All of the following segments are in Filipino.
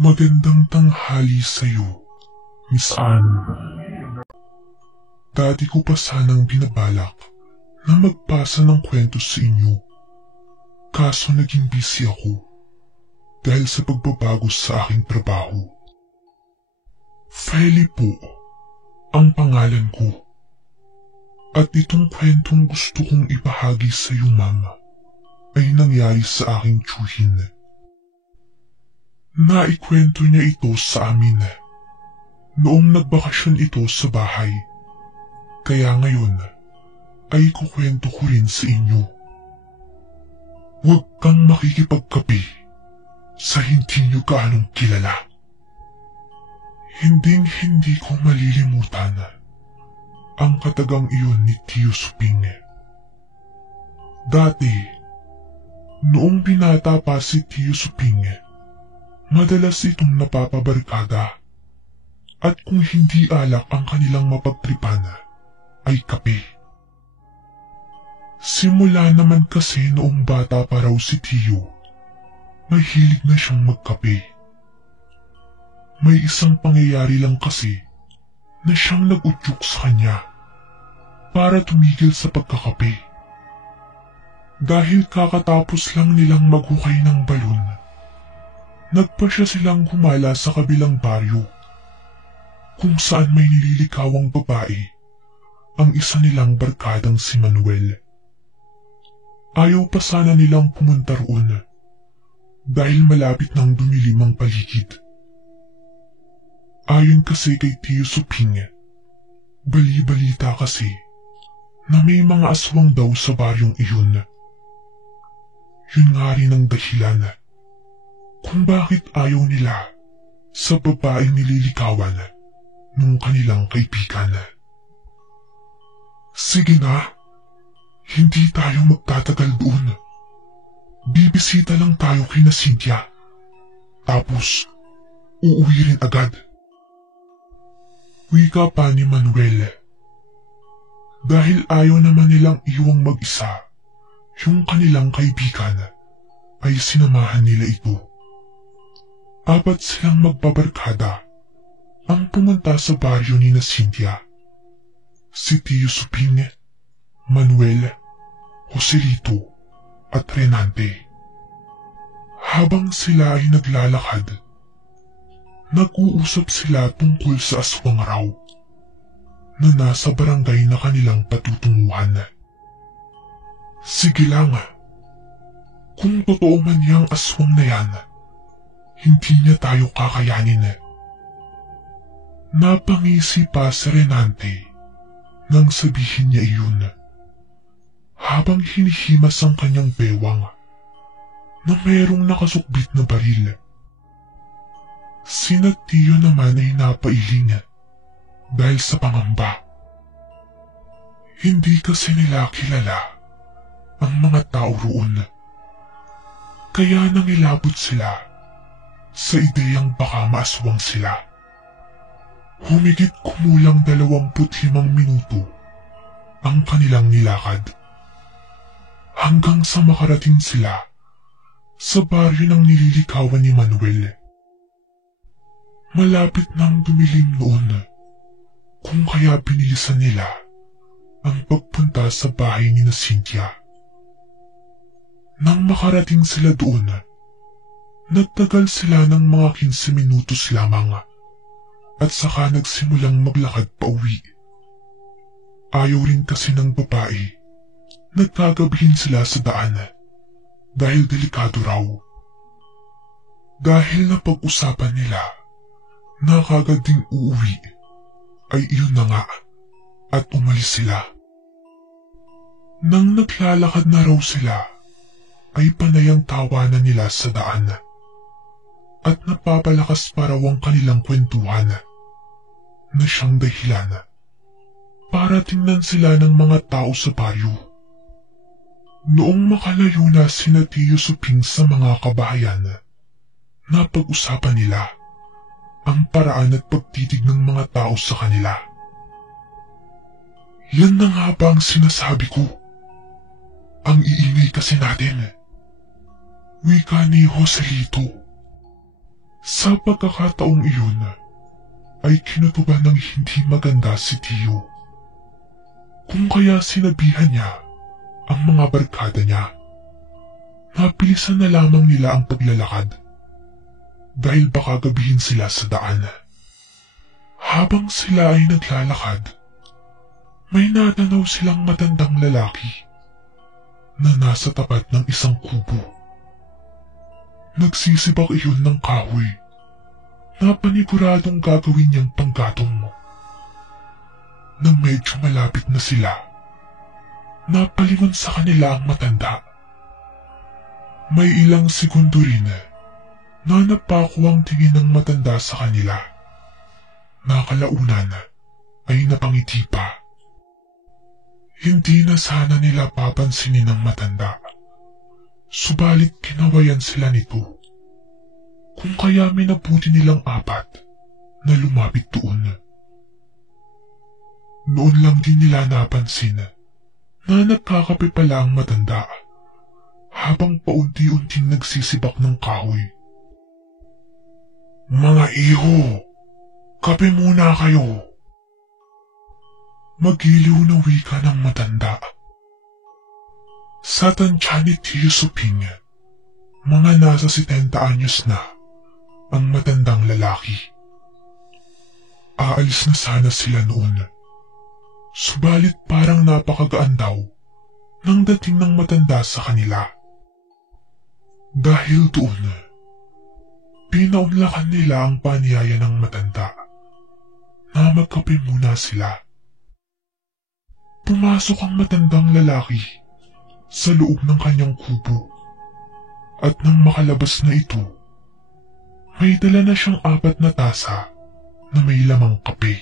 Magandang tanghali sa'yo, Miss Anne. Dati ko pa sanang binabalak na magpasa ng kwento sa inyo. Kaso naging busy ako dahil sa pagbabago sa aking trabaho. Feli po ang pangalan ko. At itong kwentong gusto kong ibahagi sa iyo, Mama, ay nangyari sa aking tiyuhin. Naikwento niya ito sa amin noong nagbakasyon ito sa bahay. Kaya ngayon ay kukwento ko rin sa inyo. Huwag kang makikipagkape sa hindi niyo gaanong kilala. Hindi ko malilimutan ang katagang iyon ni Tio Suping. Dati, noong binata pa si Tio Suping, madalas itong napapabarkada at kung hindi alak ang kanilang mapagtripan ay kape. Simula naman kasi noong bata pa raw si Tio, mahilig na siyang magkape. May isang pangyayari lang kasi na siyang nag-udyok sa kanya para tumigil sa pagkakape. Dahil kakatapos lang nilang maghukay ng balon, nagpasya silang gumala sa kabilang baryo kung saan may nililikawang babae, ang isa nilang barkadang si Manuel. Ayaw pa sana nilang pumunta roon dahil malapit nang dumilim ang paligid. Ayon kasi kay Tio Suping, bali-balita kasi na may mga aswang daw sa baryong iyon. Yun nga rin ang dahilan kung bakit ayaw nila sa babaeng nililikawan ng kanilang kaibigan. Sige na, hindi tayo magtatagal doon. Bibisita lang tayo kina Cynthia. Tapos, uuwi rin agad. Wika pa ni Manuel. Dahil ayaw naman nilang iwang mag-isa, yung kanilang kaibigan, ay sinamahan nila ito. Apat silang magbabarkada ang pumunta sa baryo ni na Cynthia. Si Tio Suping, Manuel, Joselito at Renante. Habang sila ay naglalakad, nag-uusap sila tungkol sa aswang raw na nasa barangay na kanilang patutunguhan. Sige lang, kung totoo man yang aswang na yan, hindi niya tayo kakayanin. Napangisi pa si Renante nang sabihin niya iyon habang hinihimas ang kanyang bewang na mayroong nakasukbit na baril. Sina Tio naman ay napailing dahil sa pangamba. Hindi kasi nila kilala ang mga tao roon, kaya nangilabot sila sa ideyang baka maaswang sila. Humigit kumulang 25 minuto ang kanilang nilakad hanggang sa makarating sila sa baryo ng nililikawan ni Manuel. Malapit nang dumilim noon kung kaya binilisan nila ang pagpunta sa bahay ni na Cynthia. Nang makarating sila doon, nagtagal sila ng mga 15 minutos lamang at saka nagsimulang maglakad pa uwi. Ayaw rin kasi ng babae, nagkagabihin sila sa daan dahil delikado raw. Dahil napag-usapan nila na kagad ding uuwi, ay iyon na nga at umalis sila. Nang naglalakad na raw sila, ay panayang tawanan nila sa daan at napapalakas pa raw ang kanilang kwentuhan na siyang dahilan para tingnan sila ng mga tao sa baryo. Noong makalayo na sina Tio Suping sa mga kabahayan, napag-usapan nila ang paraan at pagtitig ng mga tao sa kanila. Yan na nga ba ang sinasabi ko? Ang iingay kasi natin. Wika ni Joselito. Sa pagkakataong iyon, ay kinutuban ng hindi maganda si Tio. Kung kaya sinabihan niya ang mga barkada niya, napilisan na lamang nila ang paglalakad dahil baka gabihin sila sa daan. Habang sila ay naglalakad, may natanaw silang matandang lalaki na nasa tapat ng isang kubo. Nagsisibak iyon ng kahoy na paniguradong gagawin niyang panggatong mo. Nang medyo malapit na sila, napalingon sa kanila ang matanda. May ilang segundo rin na napako ang tingin ng matanda sa kanila. Nakalaunan ay napangiti pa. Hindi na sana nila papansinin ng matanda, subalit kinawayan sila nito. Kung kaya minabuti nilang apat na lumapit doon. Noon lang din nila napansin na nagkakape pala ang matanda habang paunti-unting nagsisibak ng kahoy. Mga iho, kape muna kayo. Magiliw na wika ng matanda. Sa tansya ni Tio Suping, mga nasa 70 anyos na ang matandang lalaki. Aalis na sana sila noon, subalit parang napakagaan daw ng dating ng matanda sa kanila. Dahil doon, pinaunlakan nila ang paniyaya ng matanda na magkape muna sila. Pumasok ang matandang lalaki sa loob ng kanyang kubo at nang makalabas na ito, may dala na siyang 4 na tasa na may lamang kape.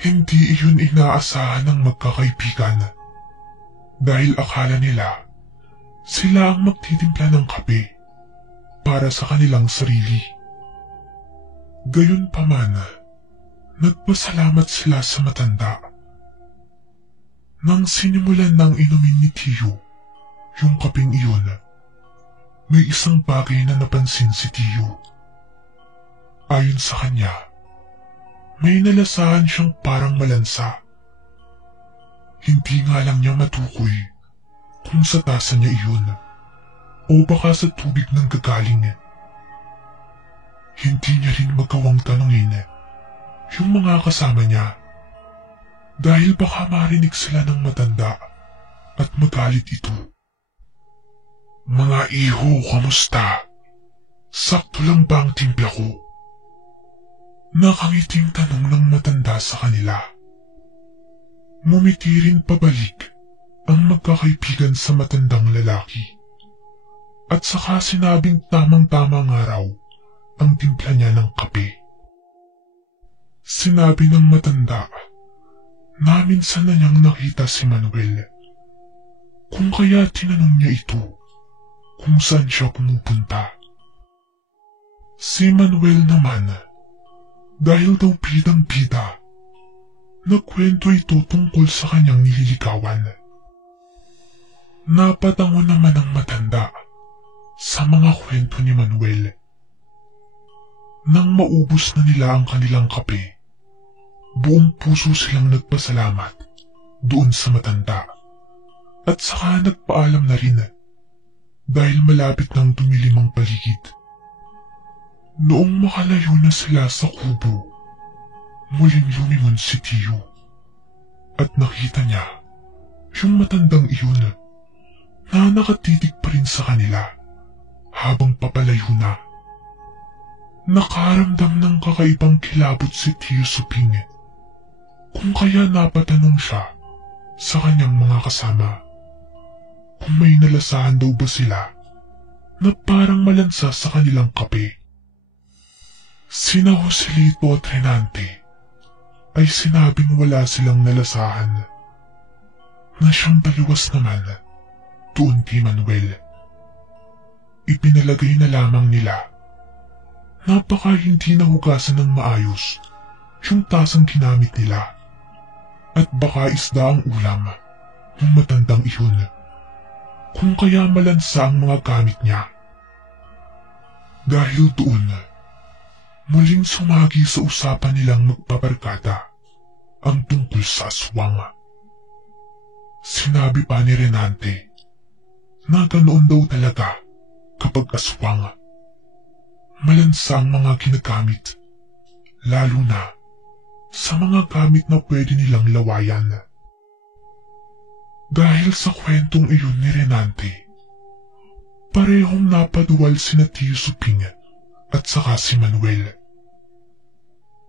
Hindi iyon inaasahan ng magkakaibigan dahil akala nila sila ang magtitimpla ng kape para sa kanilang sarili. Gayunpaman, nagpasalamat sila sa matanda. Nang sinimulan ng inumin ni Tio yung kapeng iyon, may isang bagay na napansin si Tio. Ayon sa kanya, may nalasahan siyang parang malansa. Hindi nga lang niya matukoy kung sa tasa niya iyon o baka sa tubig ng gagaling. Hindi niya rin magawang tanungin yung mga kasama niya dahil baka marinig sila ng matanda at magalit ito. Mga iho, kamusta? Sakto lang ba ang timpla ko? Nakangiting tanong ng matanda sa kanila. Mumiti rin pabalik ang magkakaibigan sa matandang lalaki. At saka sinabing tamang-tama nga raw ang timpla niya ng kape. Sinabi ng matanda na minsan na niyang nakita si Manuel. Kung kaya tinanong niya ito kung saan siya pumupunta. Si Manuel naman, dahil daw bidang-bida, nagkwento ito tungkol sa kanyang nililigawan. Napatango naman ang matanda sa mga kwento ni Manuel. Nang maubos na nila ang kanilang kape, buong puso silang nagpasalamat doon sa matanda at saka nagpaalam na rin dahil malapit nang dumilim ang paligid. Noong makalayo na sila sa kubo, muling lumingon si Tio at nakita niya yung matandang iyon na nakatitig pa rin sa kanila habang papalayo na. Nakaramdam ng kakaibang kilabot si Tio Suping kung kaya napatanong siya sa kanyang mga kasama kung may nalasahan daw ba sila na parang malansa sa kanilang kape. Sina Joselito at Renante ay sinabing wala silang nalasahan, na siyang taliwas naman doon kay Manuel. Ipinalagay na lamang nila na baka hindi nahugasan ng maayos yung tasang ginamit nila at baka isda ang ulam ng matandang iyon kung kaya malansa ang mga gamit niya. Dahil doon, muling sumagi sa usapan nilang magpabarkada ang tungkol sa aswang. Sinabi pa ni Renante na ganoon daw talaga kapag aswang. Malansa ang mga ginagamit, lalo na sa mga gamit na pwede nilang lawayan. Dahil sa kwentong iyon ni Renante, parehong napaduwal sina Tio Suping at saka si Manuel.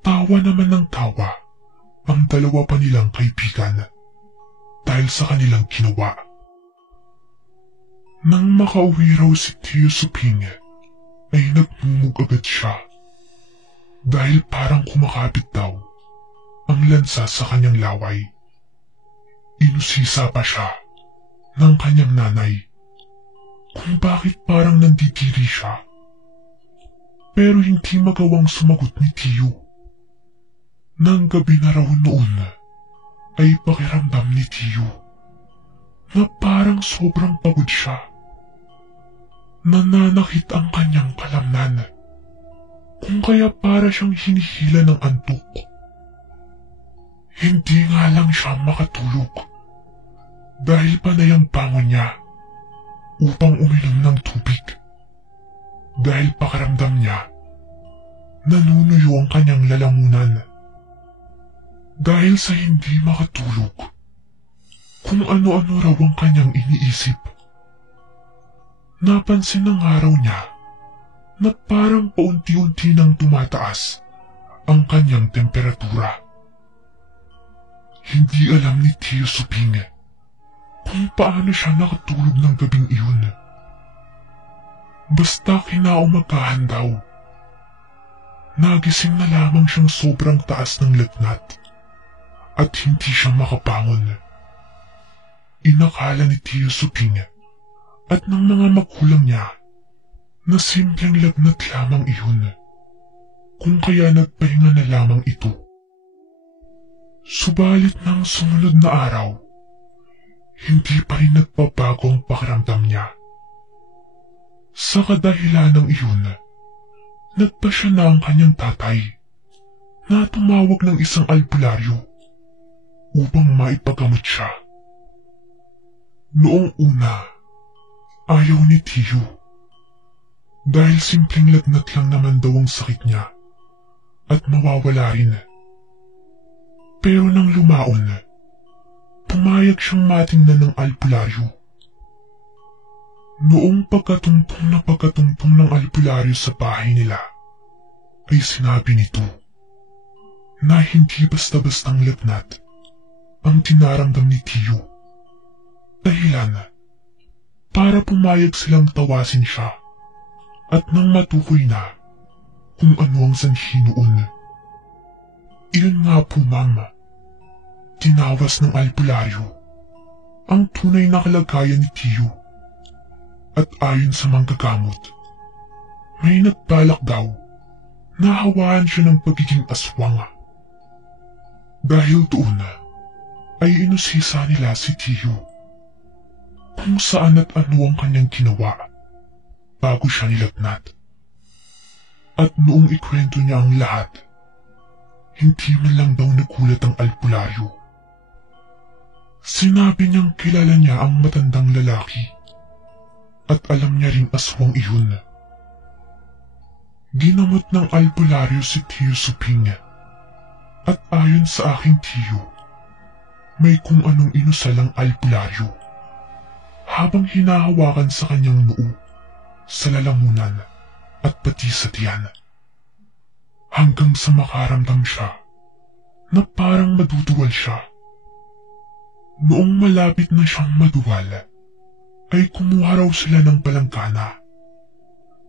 Tawa naman ng tawa ang dalawa pa nilang kaibigan dahil sa kanilang ginawa. Nang makauwi raw si Tio Suping, ay nagmumug agad siya dahil parang kumakapit daw ang lansa sa kanyang laway. Inusisa pa siya ng kanyang nanay kung bakit parang nandidiri siya, pero hindi magawang sumagot ni Tio. Nang gabi na raw noon ay pakiramdam ni Tio na parang sobrang pagod siya. Nananakit ang kanyang kalamnan, kung kaya para siyang hinihila ng antok. Hindi nga lang siya makatulog dahil panay ang bangon niya upang uminom ng tubig. Dahil pakiramdam niya nanunuyo ang kanyang lalamunan. Dahil sa hindi makatulog, kung ano-ano raw ang kanyang iniisip. Napansin ng araw niya na parang paunti-unti nang tumataas ang kanyang temperatura. Hindi alam ni Tio Suping kung paano siya nakatulog ng gabing iyon. Basta kinaumagahan daw, nagising na lamang siyang sobrang taas ng lagnat at hindi siya makabangon. Inakala ni Tio Suping at ng mga magulang niya na simpleng lagnat lamang iyon, kung kaya nagpahinga na lamang ito. Subalit ng sumunod na araw, hindi pa rin nagbabago ang pakiramdam niya. Sa kadahilan ng iyon, nagpa siya na ang kanyang tatay na tumawag ng isang albularyo upang maipagamot siya. Noong una, ayaw ni Tio dahil simpleng lagnat lang naman daw ang sakit niya at mawawala rin. Pero nang lumaon, pumayag siyang matingnan ng albularyo. Noong pagkatungtong ng albularyo sa bahay nila, ay sinabi nito na hindi basta-bastang lagnat ang dinaramdam ni Tio. Dahilan para pumayag silang tawasin siya at nang matukoy na kung ano ang sanhi noon. Iyon nga po, ma'am, tinawas ng albularyo ang tunay na kalagayan ni Tio at ayon sa manggagamot, may nagbalak daw na hawaan siya ng pagiging aswang. Dahil doon ay inusisa nila si Tio kung saan at ano ang kanyang ginawa bago siya nilagnat. At noong ikwento niya ang lahat, hindi man lang daw nagulat ang albularyo. Sinabi niyang kilala niya ang matandang lalaki at alam niya ring aswang iyon. Ginamot ng albularyo si Tio Suping at ayon sa aking Tio, may kung anong inusal ang albularyo habang hinahawakan sa kanyang noo, sa lalamunan at pati sa tiyan. Hanggang sa makaramdam siya na parang maduduwal siya. Noong malapit na siyang maduwal, ay kumuha raw sila ng palangkana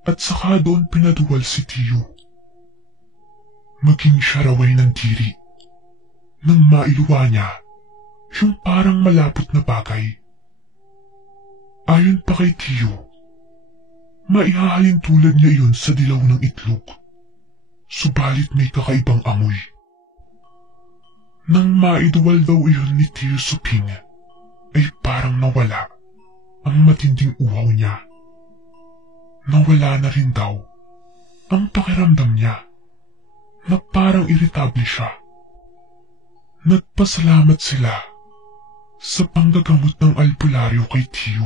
at saka doon pinaduwal si Tio. Maging siya raw ay nandiri nang mailuwa niya yung parang malapot na bagay. Ayon pa kay Tio, maihahalin tulad niya iyon sa dilaw ng itlog, subalit may kakaibang amoy. Nang maiduwal daw iyon ni Tio Suping, ay parang nawala ang matinding uhaw niya. Nawala na rin daw Ang pakiramdam niya na parang iritable siya. Nagpasalamat sila sa panggagamot ng albularyo kay Tiyo.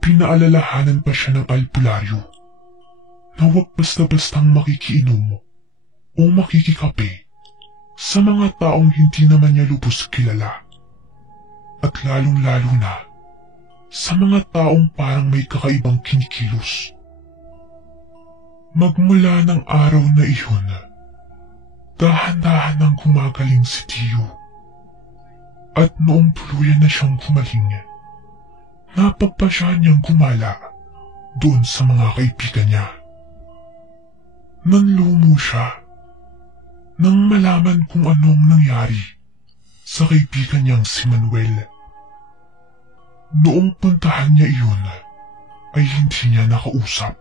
Pinaalalahanan pa siya ng albularyo na huwag basta-bastang makikiinom o makikikape sa mga taong hindi naman niya lubos kilala. At lalong-lalo na sa mga taong parang may kakaibang kinikilos. Magmula ng araw na iyon, dahan-dahan nang gumagaling si Tiyo. At noong tuluyan na siyang gumaling, napagpasya niyang gumala doon sa mga kaibigan niya. Nanlumo siya nang malaman kung anong nangyari sa kaibigan niyang si Manuel. Noong puntahan niya iyon, ay hindi niya nakausap.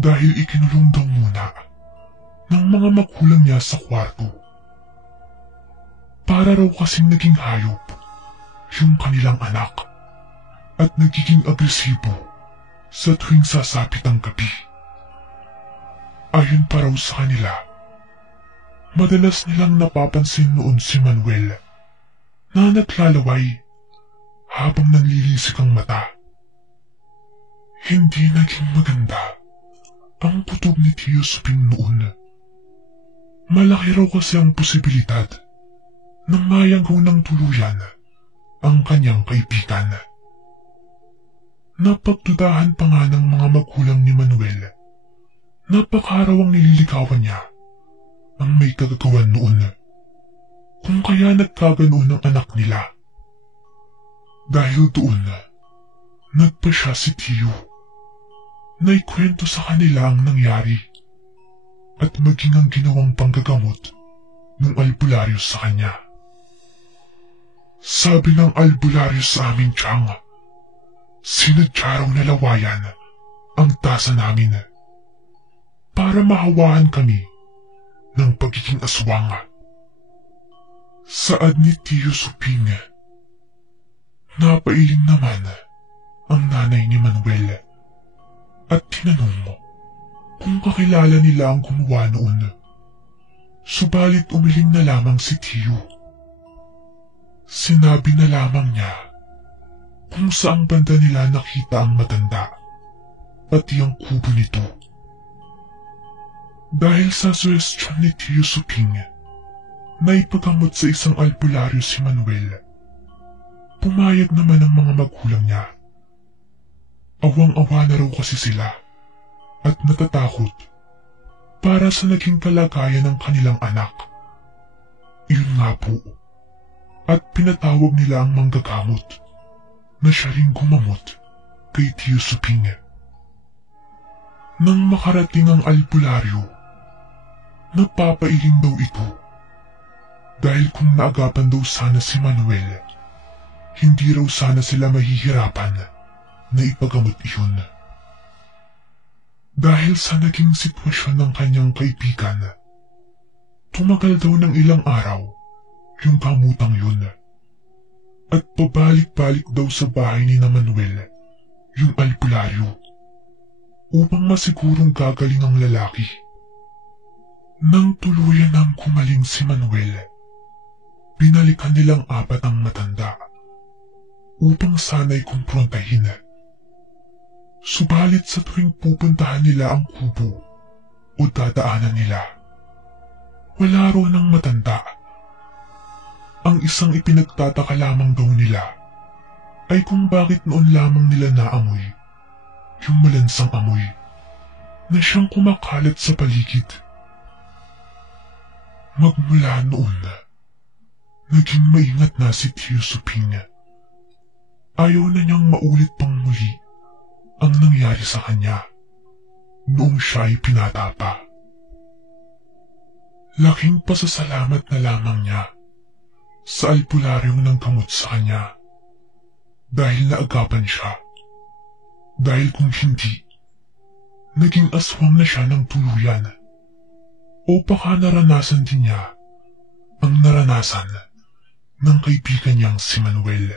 Dahil ikinulong daw muna ng mga magulang niya sa kwarto. Para raw kasing naging hayop yung kanilang anak at nagiging agresibo sa tuwing sasapit ang gabi. Ayon pa raw sa kanila, madalas nilang napapansin noon si Manuel na naglalaway habang nanlilisik ang mata. Hindi naging maganda ang kutob ni Tiyo Suping noon. Malaki raw kasi ang posibilidad na mayanggaw ng tuluyan ang kanyang kaibigan. Napagdudahan pa nga ng mga magulang ni Manuel na baka raw ang nililigawan niya ang may kagagawan noon, kung kaya nagkaganoon ang anak nila. Dahil doon, nagpa siya si Tiyo. Naikwento sa kanila ang nangyari at maging ang ginawang panggagamot ng albularyo sa kanya. Sabi ng albularyo sa amin, Chang, sinadya raw na lawayan ang tasa namin para mahawahan kami ng pagiging aswang. Saad ni Tiyo Suping, napailing naman ang nanay ni Manuel at tinanong mo kung kakilala nila ang gumawa noon. Subalit umiling na lamang si Tiyo. Sinabi na lamang niya kung saang banda nila nakita ang matanda, pati ang kubo nito. Dahil sa suggestion ni Tiyo Suping na ipagamot sa isang albularyo si Manuel, pumayag naman ang mga magulang niya. Awang-awa na raw kasi sila at natatakot para sa naging kalagayan ng kanilang anak. Iyon nga po, at pinatawag nila ang manggagamot na siya ring gumamot kay Tiyo Suping. Nang makarating ang albularyo, napapailing daw ito dahil kung naagapan daw sana si Manuel, hindi raw sana sila mahihirapan na ipagamot iyon. Dahil sa naging sitwasyon ng kanyang kaibigan, tumagal daw ng ilang araw yung gamutang yun at pabalik-balik daw sa bahay ni Manuel yung albularyo upang masigurong gagaling ang lalaki. Nang tuluyan ang kumaling si Manuel, binalikan nilang apat ang matanda upang sana'y kumprontahin. Subalit sa tuwing pupuntahan nila ang kubo o dadaanan nila, wala raw ng matanda. Ang isang ipinagtataka lamang daw nila ay kung bakit noon lamang nila naamoy yung malansang amoy na siyang kumakalat sa paligid. Magmula noon, naging maingat na si Tiyo Suping. Ayaw na niyang maulit pang muli ang nangyari sa kanya noong siya ay pinata pa. Laking pasasalamat na lamang niya sa albularyong nang gamot sa kanya dahil naagapan siya. Dahil kung hindi, naging aswang na siya ng tuluyan o baka naranasan din niya ang naranasan ng kaibigan niyang si Manuel.